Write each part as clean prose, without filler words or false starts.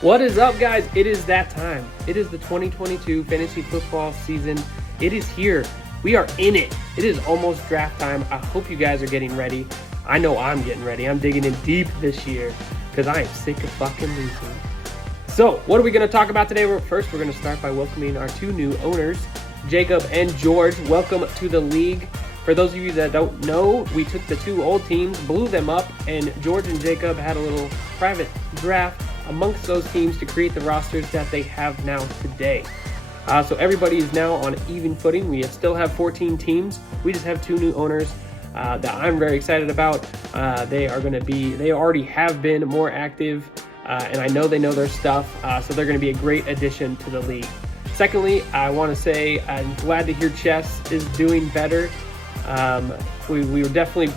What is up, guys? It is that time. It is the 2022 fantasy football season. It is here. We are in it. It is almost draft time. I hope you guys are getting ready. I know I'm getting ready. I'm digging in deep this year because I am sick of fucking losing. So, what are we going to talk about today? First, we're going to start by welcoming our two new owners, Jacob and George. Welcome to the league. For those of you that don't know, we took the two old teams, blew them up, and George and Jacob had a little private draft amongst those teams to create the rosters that they have now today. So everybody is now on even footing. We still have 14 teams. We just have two new owners that I'm very excited about. They already have been more active, and I know they know their stuff, so they're going to be a great addition to the league. Secondly, I want to say I'm glad to hear Chess is doing better. We were definitely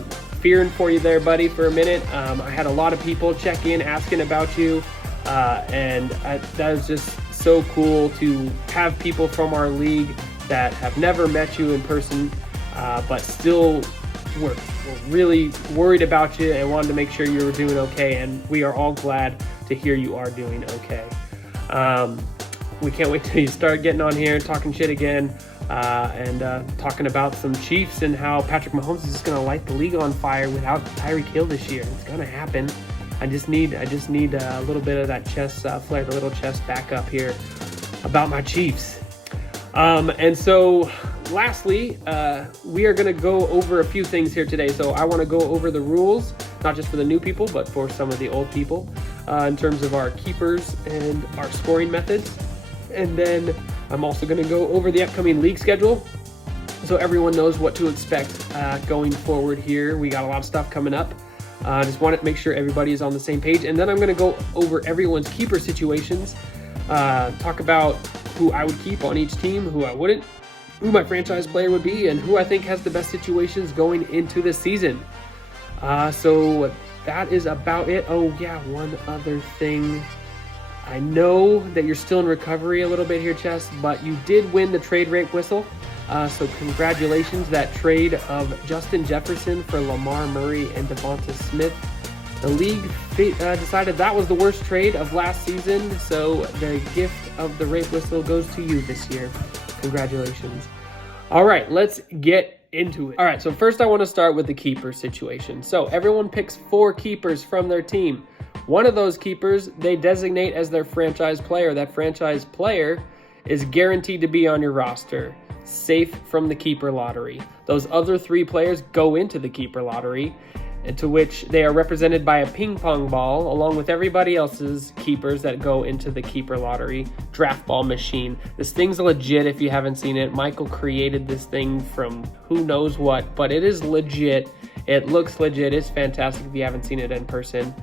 fearing for you there, buddy, for a minute. I had a lot of people check in asking about you, and that was just so cool to have people from our league that have never met you in person, but still were really worried about you and wanted to make sure you were doing okay, and we are all glad to hear you are doing okay. We can't wait till you start getting on here and talking shit again. And talking about some Chiefs and how Patrick Mahomes is just going to light the league on fire without Tyreek Hill this year. It's going to happen. I just need a little bit of that chest flair, the little chest back up here about my Chiefs. And so lastly, we are going to go over a few things here today. So I want to go over the rules, not just for the new people, but for some of the old people, in terms of our keepers and our scoring methods. And then I'm also going to go over the upcoming league schedule so everyone knows what to expect going forward here. We got a lot of stuff coming up. Just wanted to make sure everybody is on the same page. And then I'm going to go over everyone's keeper situations, talk about who I would keep on each team, who I wouldn't, who my franchise player would be, and who I think has the best situations going into the season. So that is about it. Oh, yeah, one other thing. I know that you're still in recovery a little bit here, Chess, but you did win the trade rate whistle. So congratulations, that trade of Justin Jefferson for Lamar Murray and Devonta Smith. The league decided that was the worst trade of last season, so the gift of the rate whistle goes to you this year. Congratulations. All right, let's get into it. All right, so first I want to start with the keeper situation. So everyone picks 4 keepers from their team. One of those keepers they designate as their franchise player. That franchise player is guaranteed to be on your roster, safe from the keeper lottery. Those other 3 players go into the keeper lottery, into which they are represented by a ping pong ball, along with everybody else's keepers that go into the keeper lottery draft ball machine. This thing's legit if you haven't seen it. Michael created this thing from who knows what, but it is legit. It looks legit. It's fantastic if you haven't seen it in person.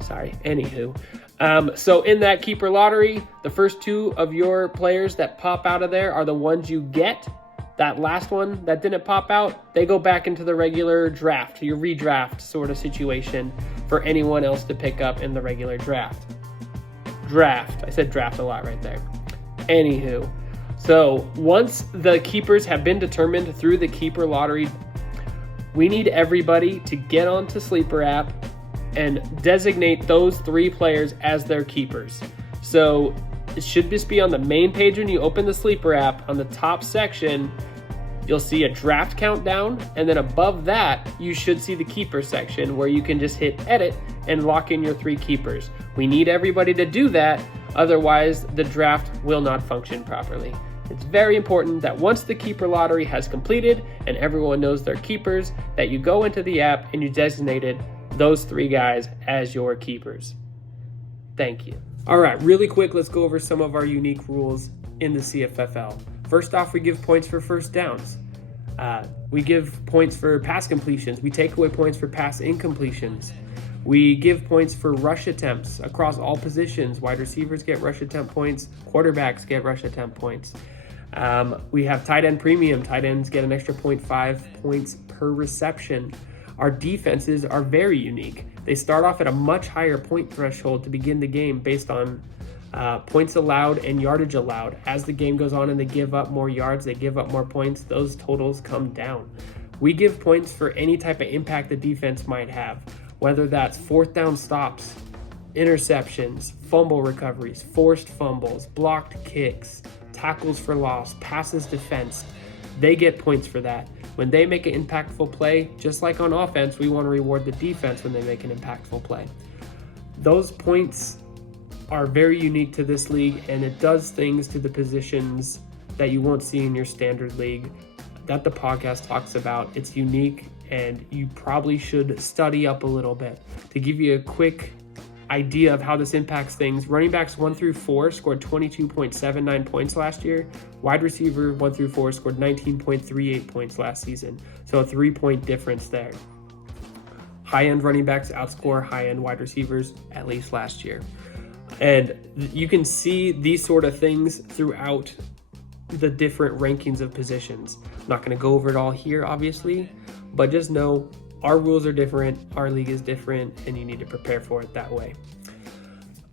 Sorry, anywho. So in that keeper lottery, the first 2 of your players that pop out of there are the ones you get. That last one that didn't pop out, they go back into the regular draft, your redraft sort of situation for anyone else to pick up in the regular draft. I said draft a lot right there. Anywho, so once the keepers have been determined through the keeper lottery, we need everybody to get onto Sleeper app and designate those 3 players as their keepers. So it should just be on the main page when you open the Sleeper app. On the top section, you'll see a draft countdown, and then above that, you should see the keeper section where you can just hit edit and lock in your 3 keepers. We need everybody to do that, otherwise the draft will not function properly. It's very important that once the keeper lottery has completed and everyone knows their keepers, that you go into the app and you designated those 3 guys as your keepers. Thank you. All right, really quick, let's go over some of our unique rules in the CFFL. First off, we give points for first downs. We give points for pass completions. We take away points for pass incompletions. We give points for rush attempts across all positions. Wide receivers get rush attempt points. Quarterbacks get rush attempt points. We have tight end premium. Tight ends get an extra 0.5 points per reception. Our defenses are very unique. They start off at a much higher point threshold to begin the game based on points allowed and yardage allowed. As the game goes on and they give up more yards, they give up more points, those totals come down. We give points for any type of impact the defense might have, whether that's 4th down stops, interceptions, fumble recoveries, forced fumbles, blocked kicks, tackles for loss, passes defense. They get points for that. When they make an impactful play, just like on offense, we want to reward the defense when they make an impactful play. Those points are very unique to this league, and it does things to the positions that you won't see in your standard league that the podcast talks about. It's unique, and you probably should study up a little bit. To give you a quick idea of how this impacts things, running backs 1 through 4 scored 22.79 points last year. Wide receiver 1 through 4 scored 19.38 points last season. So a 3-point difference there. High-end running backs outscore high-end wide receivers, at least last year. And you can see these sort of things throughout the different rankings of positions. I'm not going to go over it all here, obviously, but just know our rules are different, our league is different, and you need to prepare for it that way.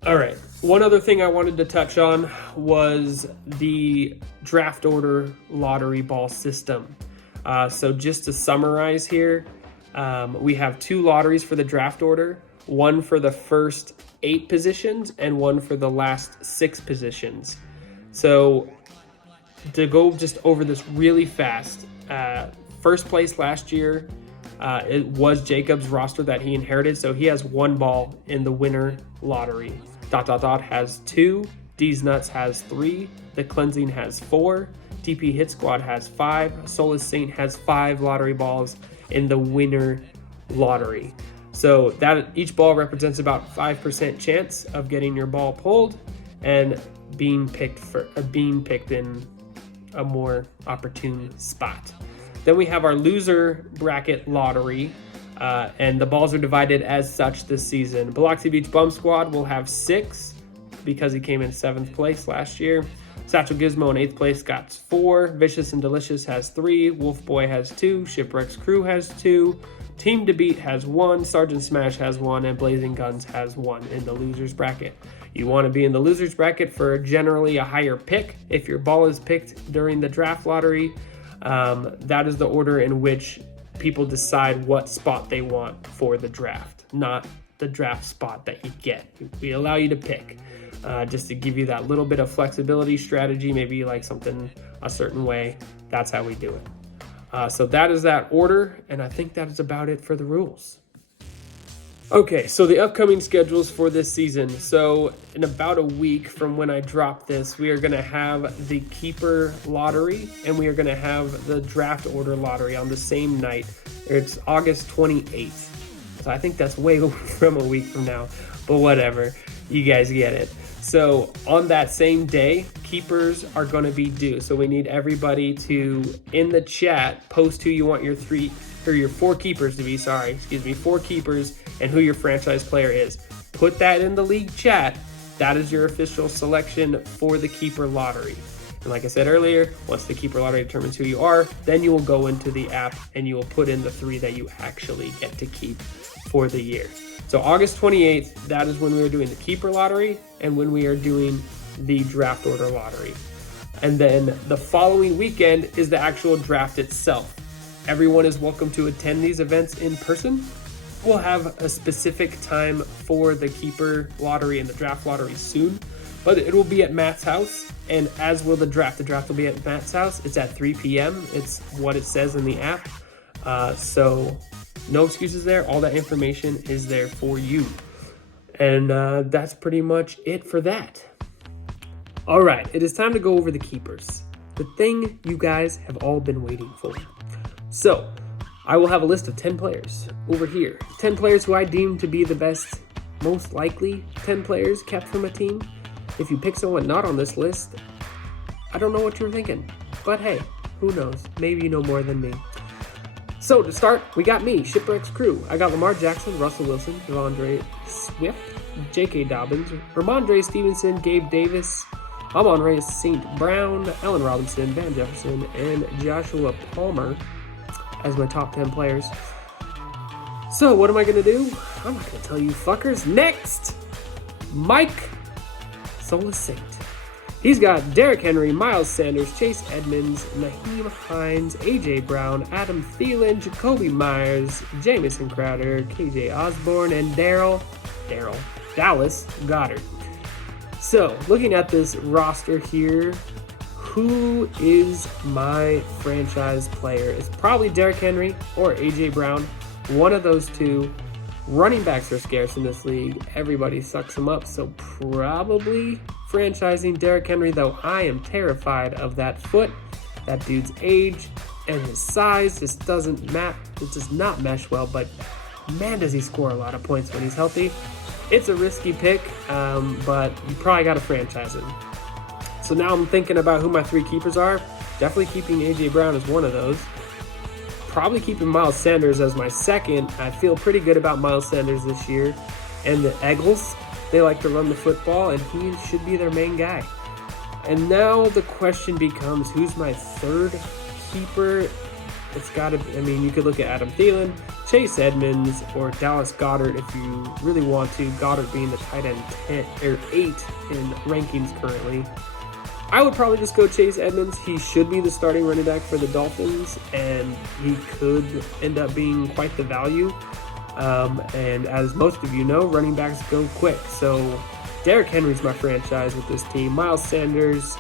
All right, one other thing I wanted to touch on was the draft order lottery ball system. So just to summarize here, we have 2 lotteries for the draft order, one for the first 8 positions and one for the last 6 positions. So to go just over this really fast, first place last year, it was Jacob's roster that he inherited, so he has 1 ball in the winner lottery. ... has 2, D's Nuts has 3, The Cleansing has 4, DP Hit Squad has 5, Solus Saint has 5 lottery balls in the winner lottery. So that each ball represents about 5% chance of getting your ball pulled and being picked in a more opportune spot. Then we have our loser bracket lottery, and the balls are divided as such this season. Biloxi Beach Bum Squad will have 6 because he came in 7th place last year. Satchel Gizmo in 8th place got 4. Vicious and Delicious has 3. Wolf Boy has 2. Shipwreck's Crew has 2. Team to Beat has 1. Sergeant Smash has 1. And Blazing Guns has 1 in the losers bracket. You want to be in the losers bracket for generally a higher pick. If your ball is picked during the draft lottery, that is the order in which people decide what spot they want for the draft, not the draft spot that you get. We allow you to pick, just to give you that little bit of flexibility strategy, maybe you like something a certain way. That's how we do it. So that is that order, and I think that is about it for the rules. Okay, so the upcoming schedules for this season. So in about a week from when I drop this, we are going to have the keeper lottery and we are going to have the draft order lottery on the same night. It's August 28th. So I think that's way from a week from now, but whatever. You guys get it. So on that same day, keepers are going to be due. So we need everybody to, in the chat, post who you want your 4 keepers to be, 4 keepers and who your franchise player is. Put that in the league chat. That is your official selection for the keeper lottery. And like I said earlier, once the keeper lottery determines who you are, then you will go into the app and you will put in the 3 that you actually get to keep for the year. So August 28th, that is when we are doing the keeper lottery and when we are doing the draft order lottery. And then the following weekend is the actual draft itself. Everyone is welcome to attend these events in person. We'll have a specific time for the keeper lottery and the draft lottery soon, but it will be at Matt's house, and as will the draft. The draft will be at Matt's house. It's at 3 p.m. It's what it says in the app. So no excuses there. All that information is there for you. And that's pretty much it for that. All right, it is time to go over the keepers. The thing you guys have all been waiting for. So, I will have a list of 10 players over here. 10 players who I deem to be the best, most likely 10 players kept from a team. If you pick someone not on this list, I don't know what you're thinking. But hey, who knows? Maybe you know more than me. So to start, we got me, Shipwreck's Crew. I got Lamar Jackson, Russell Wilson, Devondre Swift, J.K. Dobbins, Ramondre Stevenson, Gabe Davis, Amon-Ra St. Brown, Allen Robinson, Van Jefferson, and Joshua Palmer as my top 10 players. So what am I going to do? I'm not going to tell you fuckers. Next, Mike Solus Saint. He's got Derrick Henry, Miles Sanders, Chase Edmonds, Naheem Hines, A.J. Brown, Adam Thielen, Jacoby Myers, Jamison Crowder, K.J. Osborne, and Daryl Dallas Goedert. So, looking at this roster here, who is my franchise player? It's probably Derrick Henry or A.J. Brown. One of those two. Running backs are scarce in this league. Everybody sucks them up, so probably franchising Derrick Henry, though I am terrified of that foot. That dude's age and his size just doesn't match. It does not mesh well, but man, does he score a lot of points when he's healthy. It's a risky pick, but you probably got to franchise him. So now I'm thinking about who my three keepers are. Definitely keeping A.J. Brown as one of those. Probably keeping Miles Sanders as my second. I feel pretty good about Miles Sanders this year. And the Eagles, they like to run the football, and he should be their main guy. And now the question becomes, who's my third keeper? It's got to be, you could look at Adam Thielen, Chase Edmonds, or Dallas Goedert if you really want to. Goddard being the tight end 8 in rankings currently. I would probably just go Chase Edmonds. He should be the starting running back for the Dolphins, and he could end up being quite the value. And as most of you know, running backs go quick. So Derrick Henry's my franchise with this team. Miles Sanders,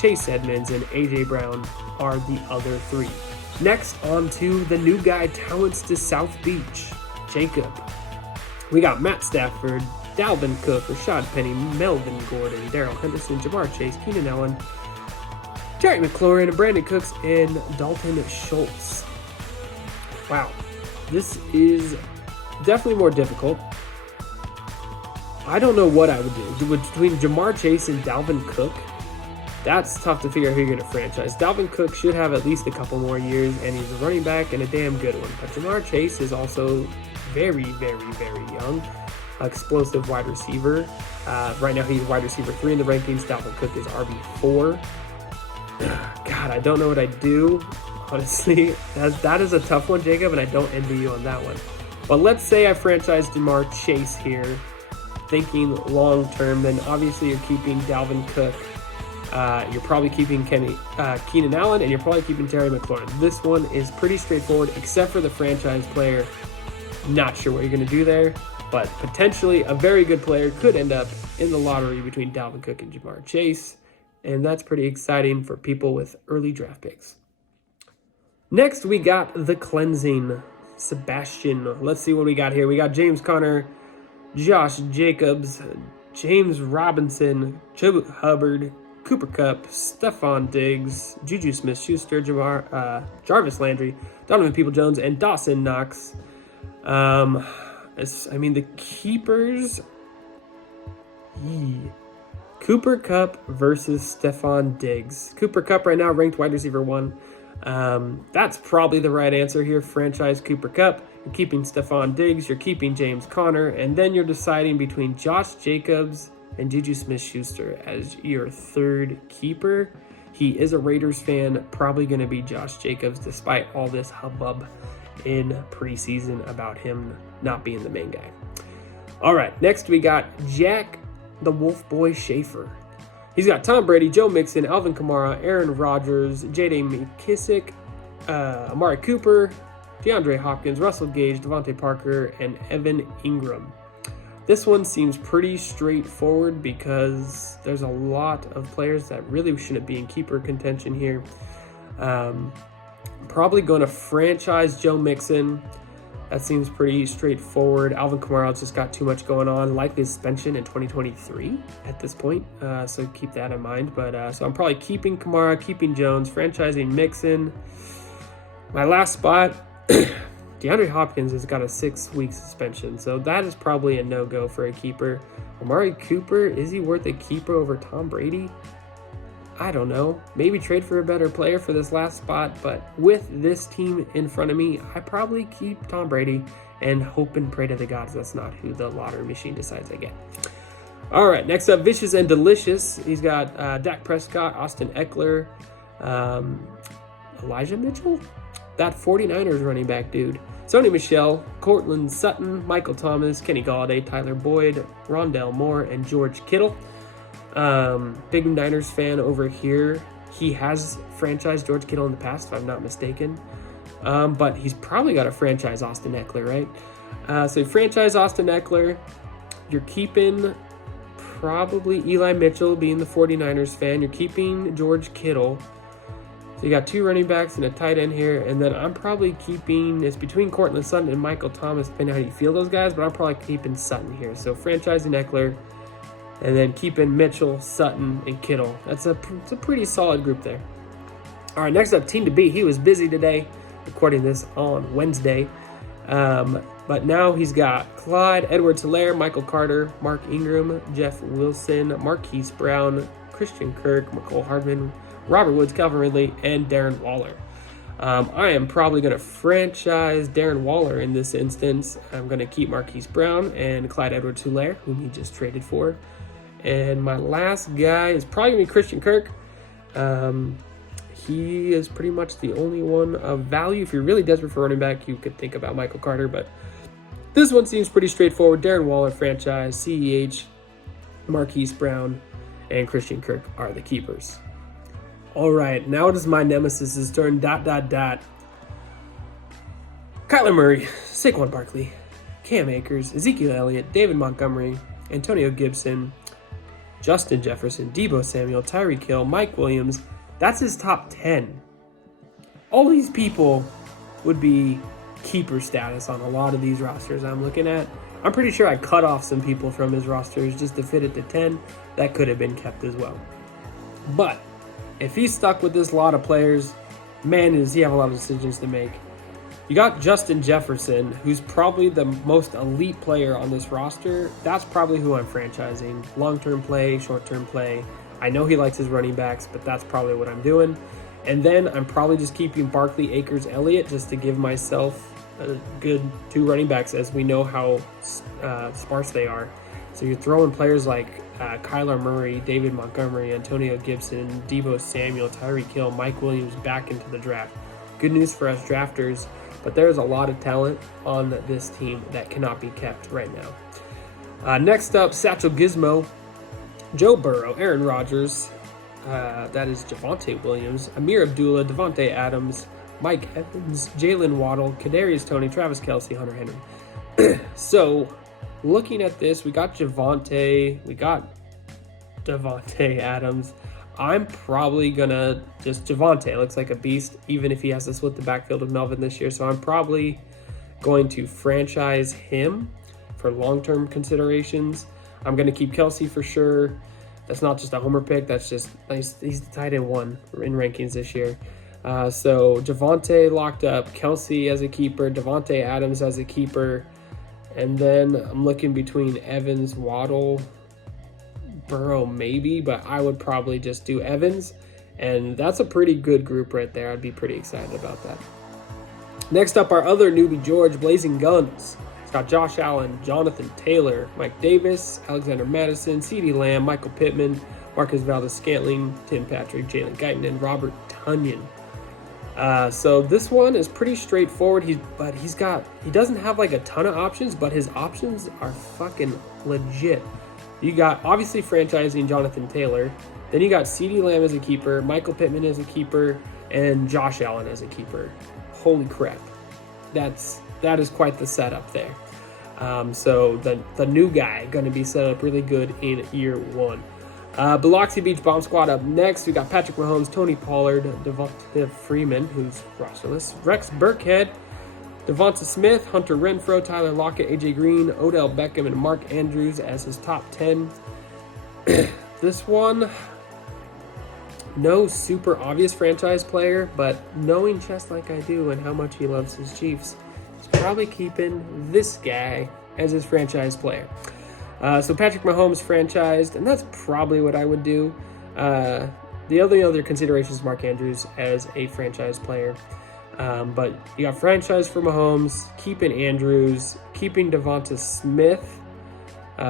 Chase Edmonds, and A.J. Brown are the other three. Next, on to the new guy talents to South Beach, Jacob. We got Matt Stafford, Dalvin Cook, Rashad Penny, Melvin Gordon, Darrell Henderson, Jamar Chase, Keenan Allen, Terry McLaurin, Brandon Cooks, and Dalton Schultz. Wow, this is definitely more difficult. I don't know what I would do. Between Jamar Chase and Dalvin Cook, that's tough to figure out who you're going to franchise. Dalvin Cook should have at least a couple more years, and he's a running back and a damn good one. But Jamar Chase is also very, very, very young. Explosive wide receiver. Right now he's wide receiver 3 in the rankings. Dalvin Cook is RB4. God, I don't know what I'd do. Honestly, that is a tough one, Jacob, and I don't envy you on that one. But let's say I franchise Jamar Chase here, thinking long term. Then obviously you're keeping Dalvin Cook. You're probably keeping Keenan Allen, and you're probably keeping Terry McLaurin. This one is pretty straightforward, except for the franchise player. Not sure what you're going to do there, but potentially a very good player could end up in the lottery between Dalvin Cook and Jamar Chase, and that's pretty exciting for people with early draft picks. Next, we got the cleansing Sebastian. Let's see what we got here. We got James Conner, Josh Jacobs, James Robinson, Chuba Hubbard, Cooper Kupp, Stephon Diggs, Juju Smith-Schuster, Jarvis Landry, Donovan Peoples-Jones, and Dawson Knox. The keepers. Cooper Kupp versus Stephon Diggs. Cooper Kupp right now ranked wide receiver 1. That's probably the right answer here. Franchise Cooper Kupp. You're keeping Stephon Diggs. You're keeping James Conner. And then you're deciding between Josh Jacobs and Juju Smith-Schuster as your third keeper. He is a Raiders fan. Probably going to be Josh Jacobs despite all this hubbub in preseason about him not being the main guy. All right, next we got Jack the Wolf Boy Schaefer. He's got Tom Brady, Joe Mixon, Alvin Kamara, Aaron Rodgers, J.D. McKissick, Amari Cooper, DeAndre Hopkins, Russell Gage, Devontae Parker, and Evan Ingram. This one seems pretty straightforward because there's a lot of players that really shouldn't be in keeper contention here. Probably going to franchise Joe Mixon. That seems pretty straightforward. Alvin Kamara's just got too much going on. Likely suspension in 2023 at this point. So keep that in mind. But so I'm probably keeping Kamara, keeping Jones, franchising Mixon. My last spot, DeAndre Hopkins has got a 6-week suspension. So that is probably a no-go for a keeper. Amari Cooper, is he worth a keeper over Tom Brady? I don't know. Maybe trade for a better player for this last spot, but with this team in front of me, I probably keep Tom Brady and hope and pray to the gods that's not who the lottery machine decides I get. All right, next up, Vicious and Delicious. He's got Dak Prescott, Austin Eckler, Elijah Mitchell? That 49ers running back dude. Sony Michel, Cortland Sutton, Michael Thomas, Kenny Golladay, Tyler Boyd, Rondell Moore, and George Kittle. Big Niners fan over here. He has franchised George Kittle in the past, if I'm not mistaken. But he's probably got to franchise Austin Eckler, right? So franchise Austin Eckler. You're keeping probably Eli Mitchell, being the 49ers fan. You're keeping George Kittle. So you got 2 running backs and a tight end here. And then I'm probably keeping, it's between Cortland Sutton and Michael Thomas, depending on how you feel those guys, but I'm probably keeping Sutton here. So franchising Eckler, and then keeping Mitchell, Sutton, and Kittle. It's a pretty solid group there. All right, next up, team to beat. He was busy today, recording this on Wednesday. But now he's got Clyde Edwards-Helaire, Michael Carter, Mark Ingram, Jeff Wilson, Marquise Brown, Christian Kirk, McCole Hardman, Robert Woods, Calvin Ridley, and Darren Waller. I am probably going to franchise Darren Waller in this instance. I'm going to keep Marquise Brown and Clyde Edwards-Helaire, whom he just traded for. And my last guy is probably going to be Christian Kirk. He is pretty much the only one of value. If you're really desperate for running back, you could think about Michael Carter, but this one seems pretty straightforward. Darren Waller franchise, CEH, Marquise Brown, and Christian Kirk are the keepers. All right, now it is my nemesis' turn. ... Kyler Murray, Saquon Barkley, Cam Akers, Ezekiel Elliott, David Montgomery, Antonio Gibson, Justin Jefferson, Deebo Samuel, Tyreek Hill, Mike Williams. That's his top 10. All these people would be keeper status on a lot of these rosters I'm looking at. I'm pretty sure I cut off some people from his rosters just to fit it to 10. That could have been kept as well. But if he's stuck with this lot of players, man, does he have a lot of decisions to make. You got Justin Jefferson, who's probably the most elite player on this roster. That's probably who I'm franchising. Long-term play, short-term play. I know he likes his running backs, but that's probably what I'm doing. And then I'm probably just keeping Barkley, Akers, Elliott just to give myself a good 2 running backs, as we know how sparse they are. So you're throwing players like Kyler Murray, David Montgomery, Antonio Gibson, Deebo Samuel, Tyreek Hill, Mike Williams back into the draft. Good news for us drafters, but there's a lot of talent on this team that cannot be kept right now. Next up, Satchel Gizmo, Joe Burrow, Aaron Rodgers, that is Javonte Williams, Amir Abdullah, Devontae Adams, Mike Evans, Jalen Waddle, Kadarius Toney, Travis Kelce, Hunter Henry. So, looking at this, we got Javonte, we got Devontae Adams. I'm probably gonna just Javonte looks like a beast, even if he has to split the backfield with Melvin this year. So I'm probably going to franchise him for long-term considerations. I'm going to keep Kelce for sure. That's not just a homer pick. That's just he's the tight end 1 in rankings this year. So Javonte locked up, Kelce as a keeper, Devontae Adams as a keeper, and then I'm looking between Evans, Waddle, Burrow maybe, but I would probably just do Evans, and that's a pretty good group right there. I'd be pretty excited about that. Next up, our other newbie George, Blazing Guns. Got Josh Allen, Jonathan Taylor, Mike Davis, Alexander Madison, CeeDee Lamb, Michael Pittman, Marcus Valdes-Scantling, Tim Patrick, Jalen Guyton, and Robert Tonyan. So this one is pretty straightforward. He doesn't have like a ton of options, but his options are fucking legit. You got obviously franchising Jonathan Taylor, then you got CeeDee Lamb as a keeper, Michael Pittman as a keeper, and Josh Allen as a keeper. Holy crap. That is quite the setup there. So the new guy going to be set up really good in year 1. Biloxi Beach Bomb Squad up next. We got Patrick Mahomes, Tony Pollard, Devonta Freeman, who's rosterless, Rex Burkhead, Devonta Smith, Hunter Renfrow, Tyler Lockett, AJ Green, Odell Beckham, and Mark Andrews as his top 10. This one, no super obvious franchise player, but knowing Chess like I do and how much he loves his Chiefs, probably keeping this guy as his franchise player. So Patrick Mahomes franchised, and that's probably what I would do. The other consideration is Mark Andrews as a franchise player. But you got franchise for Mahomes, keeping Andrews, keeping Devonta Smith,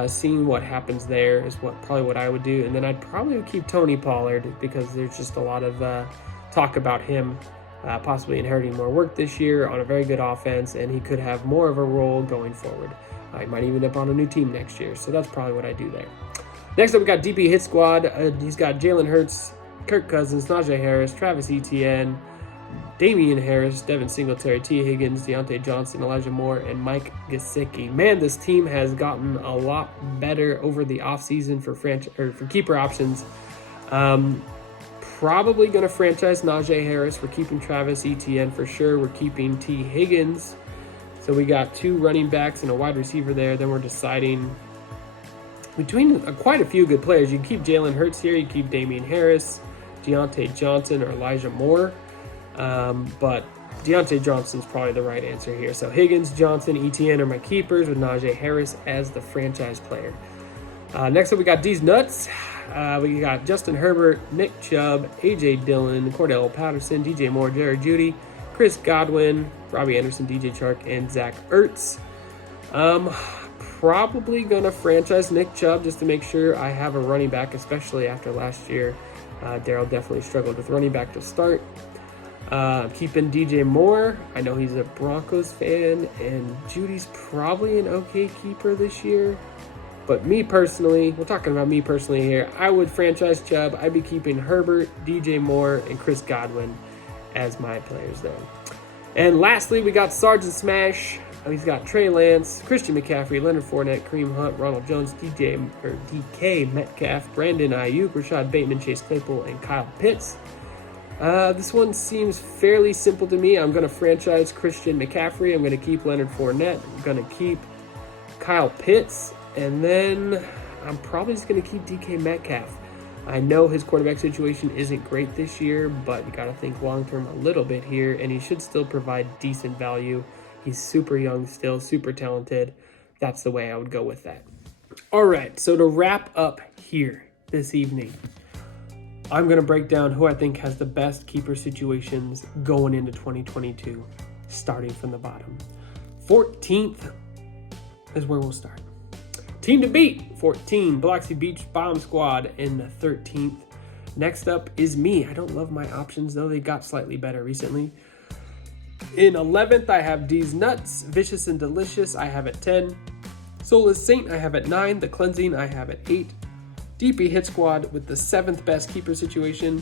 seeing what happens there is probably what I would do. And then I'd probably keep Tony Pollard because there's just a lot of talk about him possibly inheriting more work this year on a very good offense, and he could have more of a role going forward. He might even end up on a new team next year, so that's probably what I do there. Next up, we got DP Hit Squad. He's got Jalen Hurts, Kirk Cousins, Najee Harris, Travis Etienne, Damian Harris, Devin Singletary, T. Higgins, Deontay Johnson, Elijah Moore, and Mike Gesicki. Man, this team has gotten a lot better over the offseason for keeper options. Probably going to franchise Najee Harris. We're keeping Travis Etienne for sure. We're keeping T. Higgins. So we got 2 running backs and a wide receiver there. Then we're deciding between quite a few good players. You can keep Jalen Hurts here. You keep Damian Harris, Deontay Johnson, or Elijah Moore. But Deontay Johnson's probably the right answer here. So Higgins, Johnson, Etienne are my keepers with Najee Harris as the franchise player. Next up, we got D's Nuts. We got Justin Herbert, Nick Chubb, A.J. Dillon, Cordell Patterson, DJ Moore, Jared Jeudy, Chris Godwin, Robbie Anderson, DJ Chark, and Zach Ertz. Probably going to franchise Nick Chubb just to make sure I have a running back, especially after last year. Darrell definitely struggled with running back to start. Keeping DJ Moore. I know he's a Broncos fan, and Judy's probably an okay keeper this year. But me personally, we're talking about me personally here, I would franchise Chubb. I'd be keeping Herbert, DJ Moore, and Chris Godwin as my players there. And lastly, we got Sergeant Smash. He's got Trey Lance, Christian McCaffrey, Leonard Fournette, Kareem Hunt, Ronald Jones, DK Metcalf, Brandon Ayuk, Rashad Bateman, Chase Claypool, and Kyle Pitts. This one seems fairly simple to me. I'm going to franchise Christian McCaffrey. I'm going to keep Leonard Fournette. I'm going to keep Kyle Pitts. And then I'm probably just going to keep DK Metcalf. I know his quarterback situation isn't great this year, but you got to think long-term a little bit here, and he should still provide decent value. He's super young still, super talented. That's the way I would go with that. All right, so to wrap up here this evening, I'm going to break down who I think has the best keeper situations going into 2022, starting from the bottom. 14th is where we'll start. Team to beat, 14, Biloxi Beach Bomb Squad in the 13th. Next up is me. I don't love my options, though. They got slightly better recently. In 11th, I have D's Nuts, Vicious and Delicious, I have at 10. Soulless Saint, I have at 9. The Cleansing, I have at 8. DP Hit Squad with the 7th best keeper situation.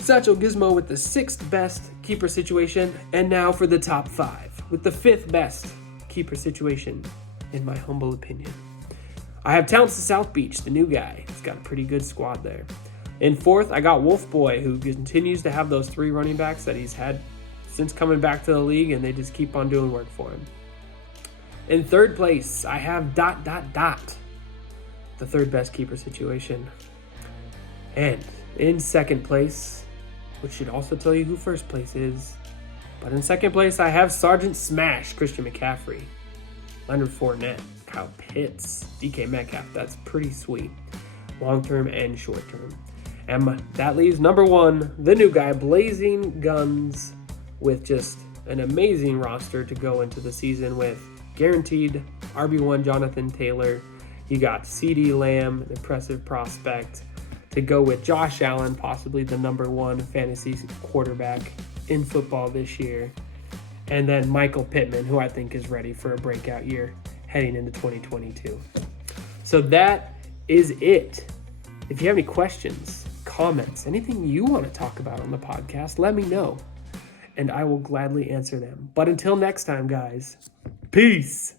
Satchel Gizmo with the 6th best keeper situation. And now for the top 5 with the 5th best keeper situation, in my humble opinion. I have Towns to South Beach, the new guy. He's got a pretty good squad there. In 4th, I got Wolf Boy, who continues to have those 3 running backs that he's had since coming back to the league, and they just keep on doing work for him. In 3rd place, I have ... the 3rd best keeper situation. And in 2nd place, which should also tell you who 1st place is, but in 2nd place, I have Sergeant Smash, Christian McCaffrey, Leonard Fournette, Kyle Pitts, DK Metcalf. That's pretty sweet, long-term and short-term. And that leaves number 1, the new guy, Blazing Guns, with just an amazing roster to go into the season with. Guaranteed RB1 Jonathan Taylor. You got CeeDee Lamb, an impressive prospect, to go with Josh Allen, possibly the number 1 fantasy quarterback in football this year. And then Michael Pittman, who I think is ready for a breakout year heading into 2022. So that is it. If you have any questions, comments, anything you want to talk about on the podcast, let me know, and I will gladly answer them. But until next time, guys, peace.